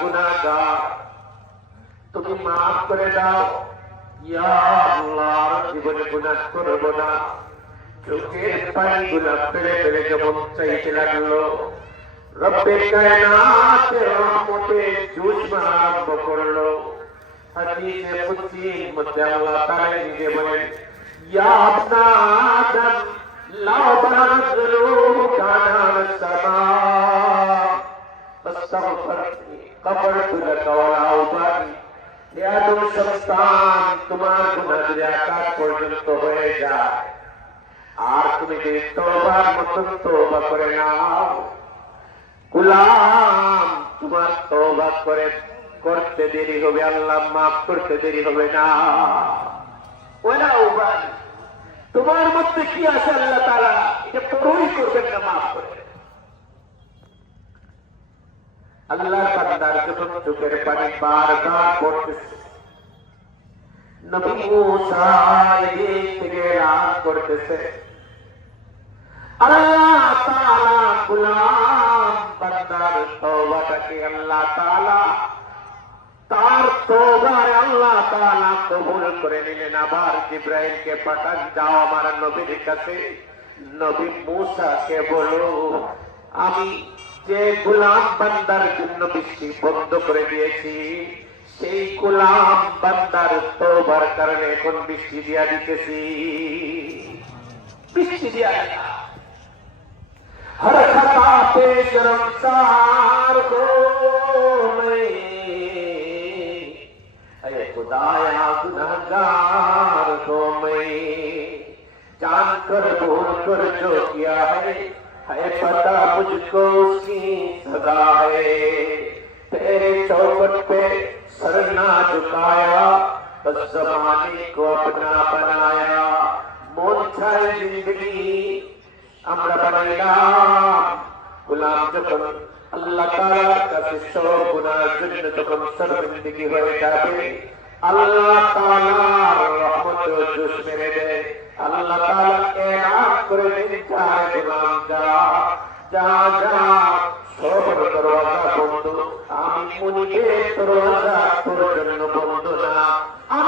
গুনাহগার, তুমি মাফ করে দাও। ইয়া আল্লাহ, জীবনে গুনাহ করব না। চোখের পানিগুলো ফেলে ফেলে যখন চাইতে লাগলো, রব্বে কায়নাতের রহমতে জুস মারা আরম্ভ করলো। হাদিসে কুদসির মধ্যে আল্লাহ তাআলা নিজে বলেন, ইয়া ইবনা আদম লাউ বালাগাত যুনুবুকা আনানা সামা ফাস্তাগফিরনি গফারতু লাকা ওয়ালা উবালি। হে আদম সন্তান, তোমার গুনাহ যদি আকাশ পর্যন্ত হয়ে যায় আর তুমি যদি তওবার মতো তওবা করে নাও, গোলাম তোমার তওবা করতে দেরি হবে, আল্লাহ মাফ করতে দেরি হবে না। ওয়ালা উবালি, তোমার মধ্যে কি আছে আল্লাহ তাআলা এটা পরোই করবেন না, মাফ করবেন। আল্লাহর বান্দার যখন চোখের পানি বারবার পড়তেছে, নবী মুসা এদিক থেকে এলান করতেছে, আল্লাহ তাআলা গোলাম বান্দার তওবাটাকে আল্লাহ তাআলা তার তওবায় আল্লাহ তাআলা কবুল করে নিলেন। আবার জিবরাইলকে পাঠান, যাও আমার নবীর কাছে, নবী মুসাকে বলো আমি যে গোলাম বান্দার জন্য বৃষ্টি বন্ধ করে দিয়েছি, সেই গোলাম বান্দার তওবার কারণে এখন বৃষ্টি দিয়া দিতেছি। বৃষ্টি দিয়া हर खता पे शर्मसार हो मैं, अरे खुदाया गुनहगार हो मैं, जान कर भूल कर जो किया है पता मुझको उसकी सजा है। तेरे चौखट पे सर ना झुकाया, बस ज़माने को अपना बनाया। मोल छाए जिंदगी আমরা বানাইলাম, গোলাম যখন আল্লাহ তাআলার কাছে সব গুনাহের জন্য যখন শর্মিন্দগি হয়ে যাবে, আল্লাহ তাআলার রহমত ও জোশ মেরে দেয়। আল্লাহ তাআলা এলান করে দেন, গোলাম যা যা যা, সব দরওয়াজা বন্ধ, আমি মুনিবের দরওয়াজা তোর জন্য বন্ধ না।